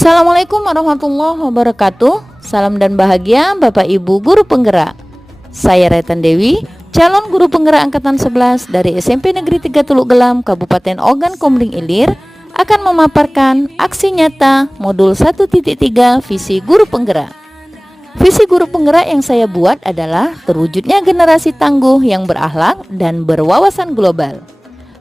Assalamualaikum warahmatullahi wabarakatuh. Salam dan bahagia Bapak Ibu Guru Penggerak. Saya Retan Dewi, calon guru penggerak angkatan 11 dari SMP Negeri 3 Teluk Gelam, Kabupaten Ogan Komering Ilir, akan memaparkan aksi nyata modul 1.3 visi guru penggerak. Visi guru penggerak yang saya buat adalah terwujudnya generasi tangguh yang berakhlak dan berwawasan global.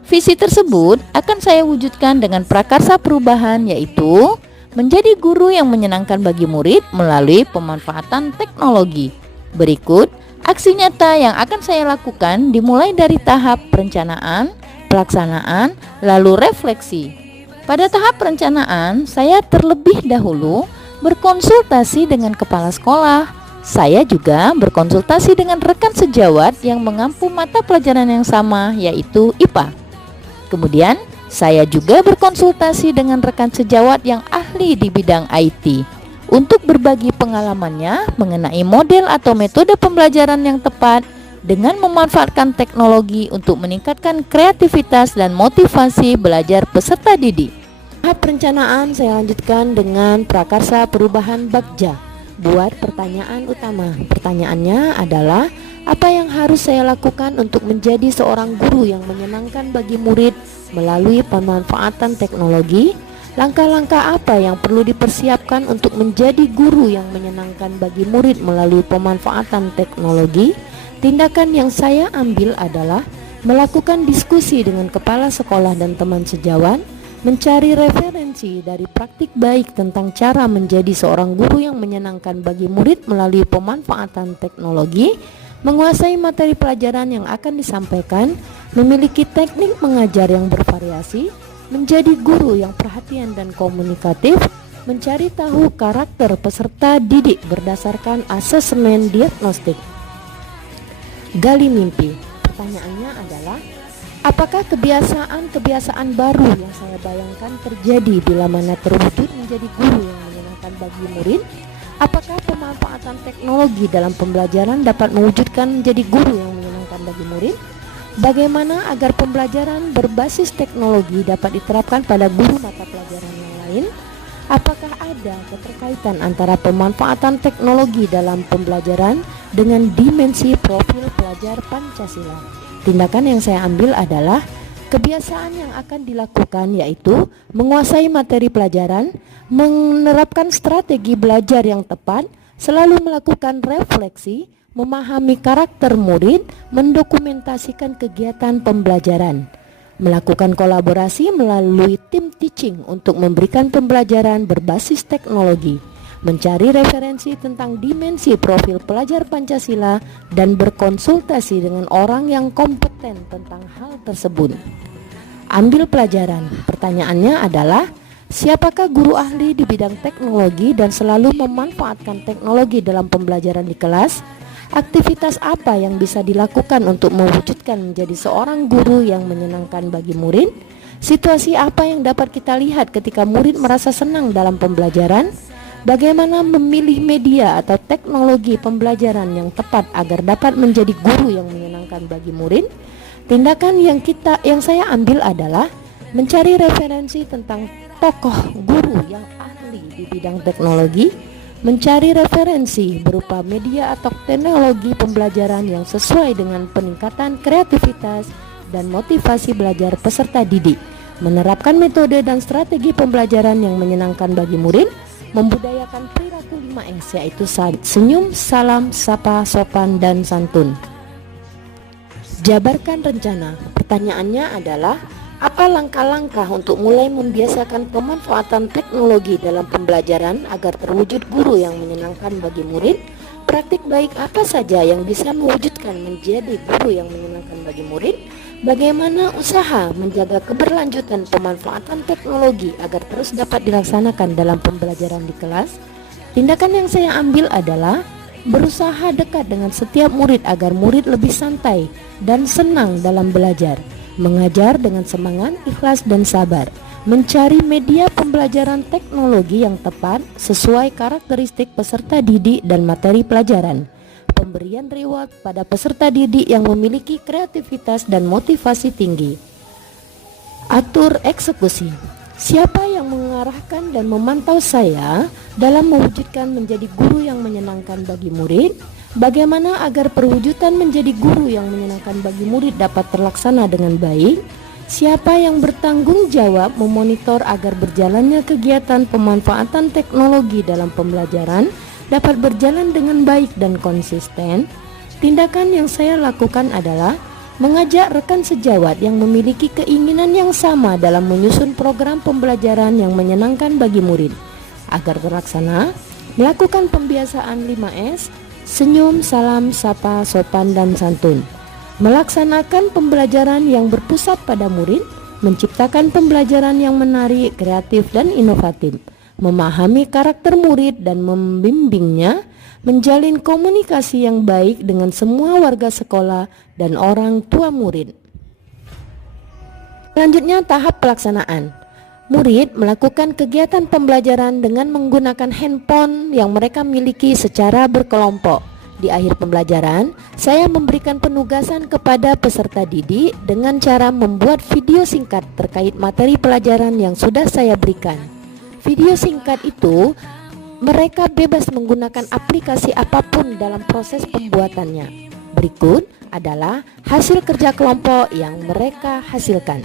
Visi tersebut akan saya wujudkan dengan prakarsa perubahan, yaitu menjadi guru yang menyenangkan bagi murid melalui pemanfaatan teknologi. Berikut aksi nyata yang akan saya lakukan dimulai dari tahap perencanaan, pelaksanaan, lalu refleksi. Pada tahap perencanaan, saya terlebih dahulu berkonsultasi dengan kepala sekolah. Saya juga berkonsultasi dengan rekan sejawat yang mengampu mata pelajaran yang sama, yaitu IPA. Kemudian saya juga berkonsultasi dengan rekan sejawat yang ahli di bidang IT untuk berbagi pengalamannya mengenai model atau metode pembelajaran yang tepat dengan memanfaatkan teknologi untuk meningkatkan kreativitas dan motivasi belajar peserta didik. Tahap perencanaan saya lanjutkan dengan prakarsa perubahan Bagja. Buat pertanyaan utama. Pertanyaannya adalah, apa yang harus saya lakukan untuk menjadi seorang guru yang menyenangkan bagi murid melalui pemanfaatan teknologi? Langkah-langkah apa yang perlu dipersiapkan untuk menjadi guru yang menyenangkan bagi murid melalui pemanfaatan teknologi? Tindakan yang saya ambil adalah melakukan diskusi dengan kepala sekolah dan teman sejawat, mencari referensi dari praktik baik tentang cara menjadi seorang guru yang menyenangkan bagi murid melalui pemanfaatan teknologi, menguasai materi pelajaran yang akan disampaikan, memiliki teknik mengajar yang bervariasi, menjadi guru yang perhatian dan komunikatif, mencari tahu karakter peserta didik berdasarkan asesmen diagnostik. Gali mimpi. Pertanyaannya adalah, apakah kebiasaan-kebiasaan baru yang saya bayangkan terjadi bila mana terwujud menjadi guru yang menyenangkan bagi murid? Apakah pemanfaatan teknologi dalam pembelajaran dapat mewujudkan menjadi guru yang menyenangkan bagi murid? Bagaimana agar pembelajaran berbasis teknologi dapat diterapkan pada guru mata pelajaran yang lain? Apakah ada keterkaitan antara pemanfaatan teknologi dalam pembelajaran dengan dimensi profil pelajar Pancasila? Tindakan yang saya ambil adalah kebiasaan yang akan dilakukan, yaitu menguasai materi pelajaran, menerapkan strategi belajar yang tepat, selalu melakukan refleksi, memahami karakter murid, mendokumentasikan kegiatan pembelajaran, melakukan kolaborasi melalui tim teaching untuk memberikan pembelajaran berbasis teknologi, mencari referensi tentang dimensi profil pelajar Pancasila, dan berkonsultasi dengan orang yang kompeten tentang hal tersebut. Ambil pelajaran. Pertanyaannya adalah, siapakah guru ahli di bidang teknologi dan selalu memanfaatkan teknologi dalam pembelajaran di kelas? Aktivitas apa yang bisa dilakukan untuk mewujudkan menjadi seorang guru yang menyenangkan bagi murid? Situasi apa yang dapat kita lihat ketika murid merasa senang dalam pembelajaran? Bagaimana memilih media atau teknologi pembelajaran yang tepat agar dapat menjadi guru yang menyenangkan bagi murid? Tindakan yang saya ambil adalah mencari referensi tentang tokoh guru yang ahli di bidang teknologi, mencari referensi berupa media atau teknologi pembelajaran yang sesuai dengan peningkatan kreativitas dan motivasi belajar peserta didik, menerapkan metode dan strategi pembelajaran yang menyenangkan bagi murid, membudayakan perilaku 5S, yaitu senyum, salam, sapa, sopan, dan santun. Jabarkan rencana. Pertanyaannya adalah, apa langkah-langkah untuk mulai membiasakan pemanfaatan teknologi dalam pembelajaran agar terwujud guru yang menyenangkan bagi murid? Praktik baik apa saja yang bisa mewujudkan menjadi guru yang menyenangkan bagi murid? Bagaimana usaha menjaga keberlanjutan pemanfaatan teknologi agar terus dapat dilaksanakan dalam pembelajaran di kelas? Tindakan yang saya ambil adalah berusaha dekat dengan setiap murid agar murid lebih santai dan senang dalam belajar, mengajar dengan semangat, ikhlas, dan sabar, mencari media pembelajaran teknologi yang tepat sesuai karakteristik peserta didik dan materi pelajaran, pemberian reward pada peserta didik yang memiliki kreativitas dan motivasi tinggi. Atur eksekusi. Siapa yang mengarahkan dan memantau saya dalam mewujudkan menjadi guru yang menyenangkan bagi murid? Bagaimana agar perwujudan menjadi guru yang menyenangkan bagi murid dapat terlaksana dengan baik? Siapa yang bertanggung jawab memonitor agar berjalannya kegiatan pemanfaatan teknologi dalam pembelajaran dapat berjalan dengan baik dan konsisten? Tindakan yang saya lakukan adalah mengajak rekan sejawat yang memiliki keinginan yang sama dalam menyusun program pembelajaran yang menyenangkan bagi murid. Agar terlaksana, melakukan pembiasaan 5S, senyum, salam, sapa, sopan, dan santun. Melaksanakan pembelajaran yang berpusat pada murid, menciptakan pembelajaran yang menarik, kreatif, dan inovatif. Memahami karakter murid dan membimbingnya, menjalin komunikasi yang baik dengan semua warga sekolah dan orang tua murid. Selanjutnya tahap pelaksanaan. Murid melakukan kegiatan pembelajaran dengan menggunakan handphone yang mereka miliki secara berkelompok. Di akhir pembelajaran, saya memberikan penugasan kepada peserta didik dengan cara membuat video singkat terkait materi pelajaran yang sudah saya berikan. Video singkat itu mereka bebas menggunakan aplikasi apapun dalam proses pembuatannya. Berikut adalah hasil kerja kelompok yang mereka hasilkan.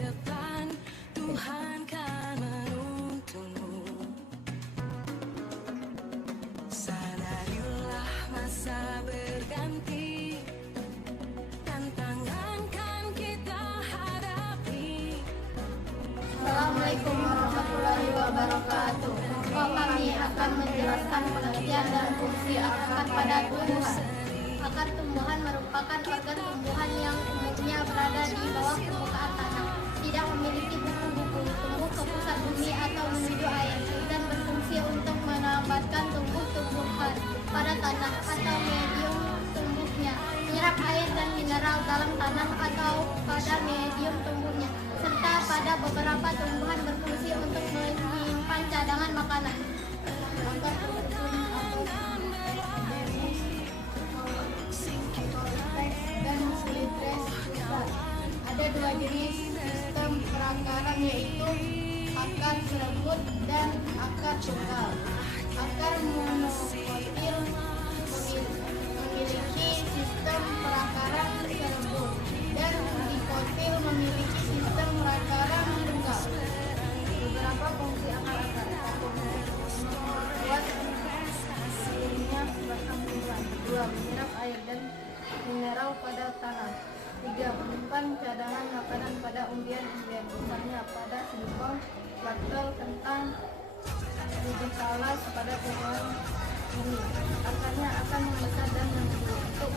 Assalamualaikum warahmatullahi wabarakatuh. Kami akan menjelaskan pengertian dan fungsi akar pada tumbuhan. Akar tumbuhan merupakan organ tumbuhan yang umumnya berada di bawah permukaan tanah, tidak memiliki buku-buku, tumbuh ke pusat bumi atau menuju air, dan berfungsi untuk melambatkan tumbuh-tumbuhan pada tanah atau medium tumbuhnya, menyerap air dan mineral dalam tanah atau pada medium tumbuhnya, serta pada beberapa tumbuhan berfungsi untuk menyimpan cadangan makanan. Ada dua jenis sistem perakaran, yaitu akar serabut dan akar tunggal. Akar monokotil memiliki sistem perakaran serabut dan dikotil memiliki sistem perakaran tunggal. Beberapa fungsi akar-akar: membuat minyak batang tumbuhan. 2. Menyerap air dan mineral pada tanah. 3. Menyimpan cadangan makanan pada umbian-umbian, misalnya pada singkong, wortel, kentang, biji talas pada tumbuhan ini. Akarnya akan membesar dan membesar untuk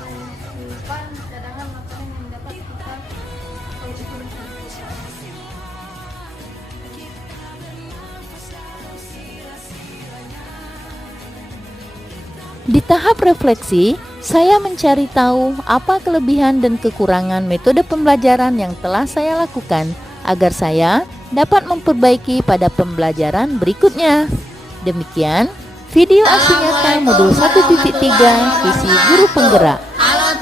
menyimpan cadangan makanan yang dapat kita konsumsi. Di tahap refleksi, saya mencari tahu apa kelebihan dan kekurangan metode pembelajaran yang telah saya lakukan agar saya dapat memperbaiki pada pembelajaran berikutnya. Demikian video aksi nyata modul 1.3 visi guru penggerak.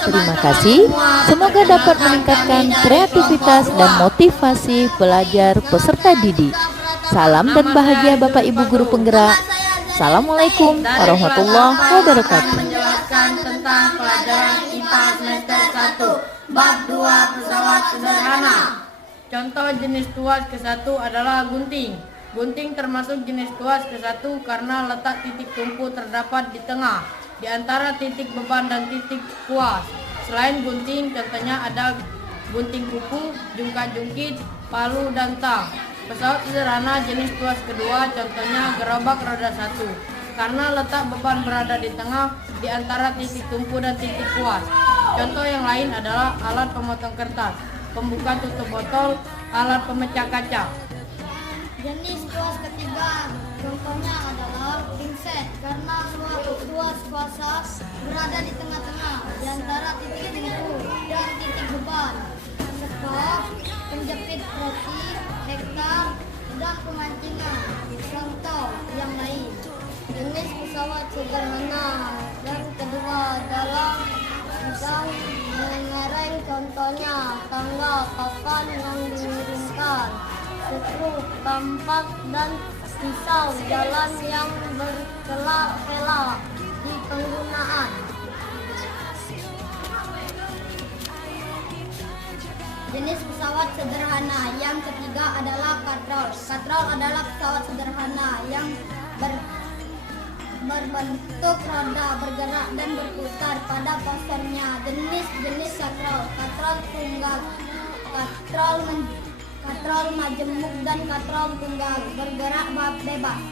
Terima kasih, semoga dapat meningkatkan kreativitas dan motivasi belajar peserta didik. Salam dan bahagia Bapak Ibu guru penggerak. Assalamualaikum warahmatullahi wabarakatuh. Menjelaskan tentang pelajaran IPA semester 1 bab 2 pesawat sederhana. Contoh jenis tuas ke-1 adalah gunting. Gunting termasuk jenis tuas ke-1 karena letak titik tumpu terdapat di tengah, di antara titik beban dan titik kuas. Selain gunting, contohnya ada gunting kuku, jungkat-jungkit, palu, dan tang. Pesawat sederhana jenis tuas kedua contohnya gerobak roda 1 karena letak beban berada di tengah di antara titik tumpu dan titik kuas. Contoh yang lain adalah alat pemotong kertas, pembuka tutup botol, alat pemecah kaca. Jenis tuas ketiga contohnya adalah pinset karena tuas kuasa berada di tengah-tengah di antara titik tumpu dan titik beban. Sekop, penjepit roti, hektar, dan pemancingan. Contoh yang lain. Jenis pesawat sederhana dan kedua adalah bidang mengenai contohnya tangga papan yang dimiringkan, setruk, kampak, dan pisau jalan yang berkela-kela di penggunaan. Jenis pesawat sederhana. Yang ketiga adalah katrol. Katrol adalah pesawat sederhana yang berbentuk roda, bergerak dan berputar pada posturnya. Jenis katrol. Katrol tunggal, katrol majemuk, dan katrol tunggal. Bergerak bebas.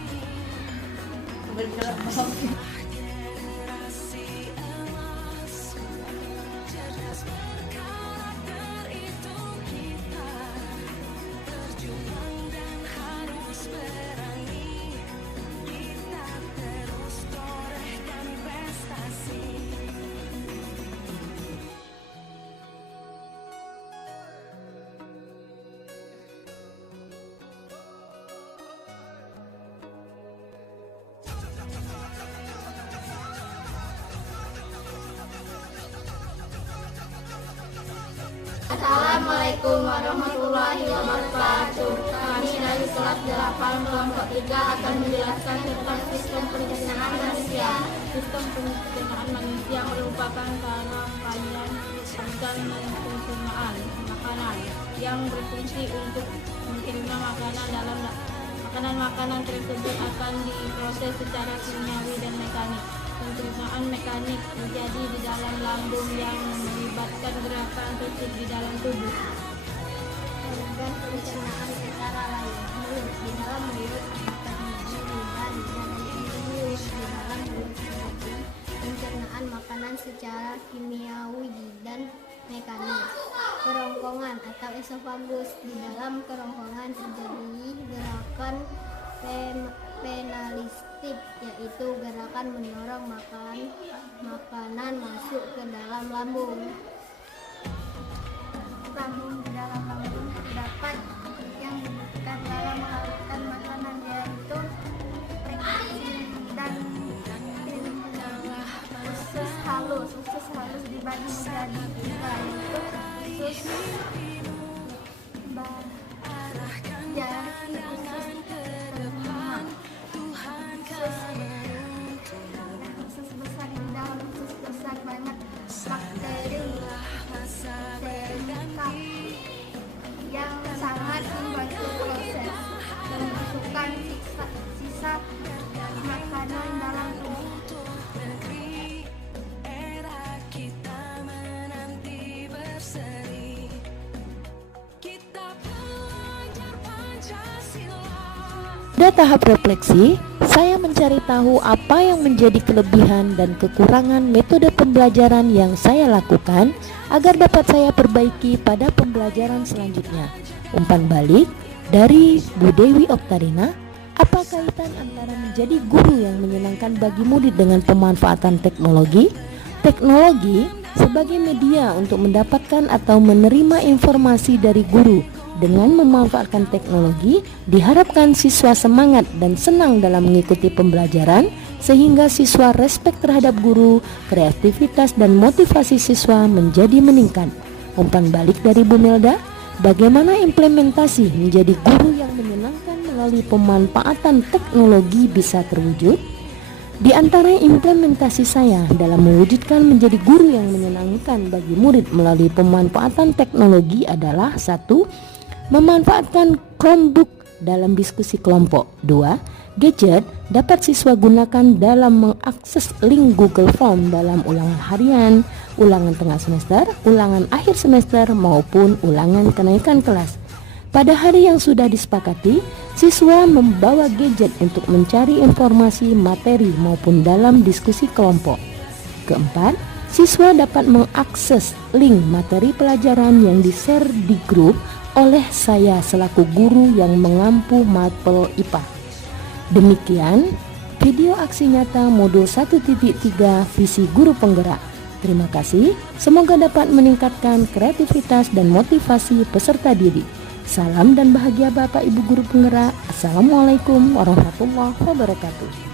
Assalamualaikum warahmatullahi wabarakatuh. Kami dari kelas 8 kelompok 3 akan menjelaskan tentang sistem pencernaan manusia. Sistem pencernaan manusia merupakan rangkaian organ pencernaan makanan yang berfungsi untuk mencerna makanan tersebut akan diproses secara kimiawi dan mekanik. Pencernaan mekanik terjadi di dalam lambung yang melibatkan gerakan fisik di dalam tubuh. Organ pencernaan secara lain, mulut. Di dalam mulut terdapat gigi dan di dalam mulut terjadi pencernaan makanan secara kimiawi dan mekanik. Kerongkongan atau esofagus. Di dalam kerongkongan terjadi gerakan penalistik, yaitu gerakan mendorong makanan masuk ke dalam lambung. Lambung. Di dalam lambung terdapat yang dibutuhkan dalam menghaluskan makanan, yaitu pektin dan usus halus. Usus halus dibagi menjadi 3, yaitu usus jari, usus telinga, usus besar. Di dalam usus besar banyak bakteri yang sangat membantu proses pembentukan sisa makanan dalam tubuh. Pada tahap refleksi, saya mencari tahu apa yang menjadi kelebihan dan kekurangan metode pembelajaran yang saya lakukan agar dapat saya perbaiki pada pembelajaran selanjutnya. Umpan balik dari Bu Dewi Oktarina, apa kaitan antara menjadi guru yang menyenangkan bagi murid dengan pemanfaatan teknologi? Teknologi sebagai media untuk mendapatkan atau menerima informasi dari guru. Dengan memanfaatkan teknologi, diharapkan siswa semangat dan senang dalam mengikuti pembelajaran, sehingga siswa respek terhadap guru, kreativitas dan motivasi siswa menjadi meningkat. Umpan balik dari Bu Melda, bagaimana implementasi menjadi guru yang menyenangkan melalui pemanfaatan teknologi bisa terwujud? Di antara implementasi saya dalam mewujudkan menjadi guru yang menyenangkan bagi murid melalui pemanfaatan teknologi adalah 1. Memanfaatkan Chromebook dalam diskusi kelompok. 2. Gadget dapat siswa gunakan dalam mengakses link Google Form dalam ulangan harian, ulangan tengah semester, ulangan akhir semester maupun ulangan kenaikan kelas. Pada hari yang sudah disepakati, siswa membawa gadget untuk mencari informasi materi maupun dalam diskusi kelompok. Keempat, siswa dapat mengakses link materi pelajaran yang di-share di grup oleh saya selaku guru yang mengampu mapel IPA. Demikian video aksi nyata modul 1.3 visi guru penggerak. Terima kasih, semoga dapat meningkatkan kreativitas dan motivasi peserta didik. Salam dan bahagia Bapak Ibu guru penggerak. Assalamualaikum warahmatullahi wabarakatuh.